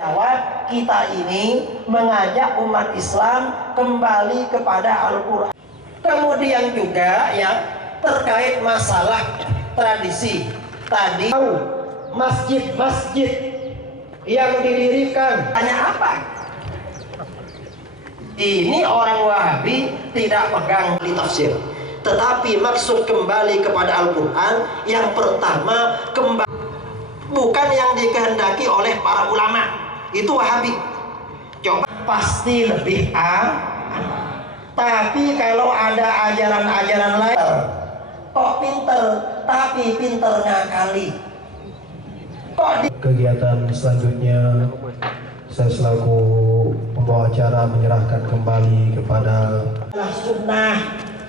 Jawab, kita ini mengajak umat Islam kembali kepada Al-Quran. Kemudian juga ya terkait masalah tradisi tadi, masjid-masjid yang didirikan hanya apa? Ini orang Wahabi tidak pegang di tafsir, tetapi maksud kembali kepada Al-Quran yang pertama bukan yang dikehendaki oleh para ulama. Itu Wahabi. Coba pasti lebih tapi kalau ada ajaran-ajaran lain kok pinter, tapi pinter ngakali. Kegiatan selanjutnya saya selaku pembawa acara menyerahkan kembali kepada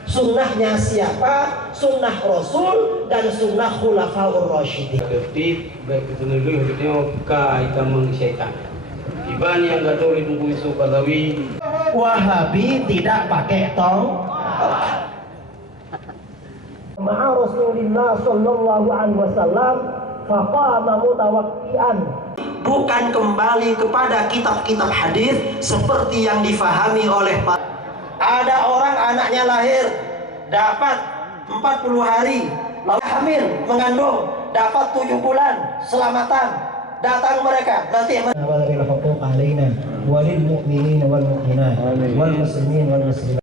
sunnahnya siapa? Sunnah Rasul dan sunnah Khulafaur Rasyidin. Tertib baik itu dulu hidupnya kaitan syaitan. Iban yang gak tahu itu isu Balawi. Wahabi tidak pakai tong. Ma'a Rasulillah sallallahu alaihi wasallam faqama mutawakkian. Bukan kembali kepada kitab-kitab hadis seperti yang difahami oleh ada orang anaknya lahir dapat 40 hari lalu hamil mengandung dapat 7 bulan selamatan datang mereka nanti walil mu'minin wal mu'minat wal muslimin wal muslimat.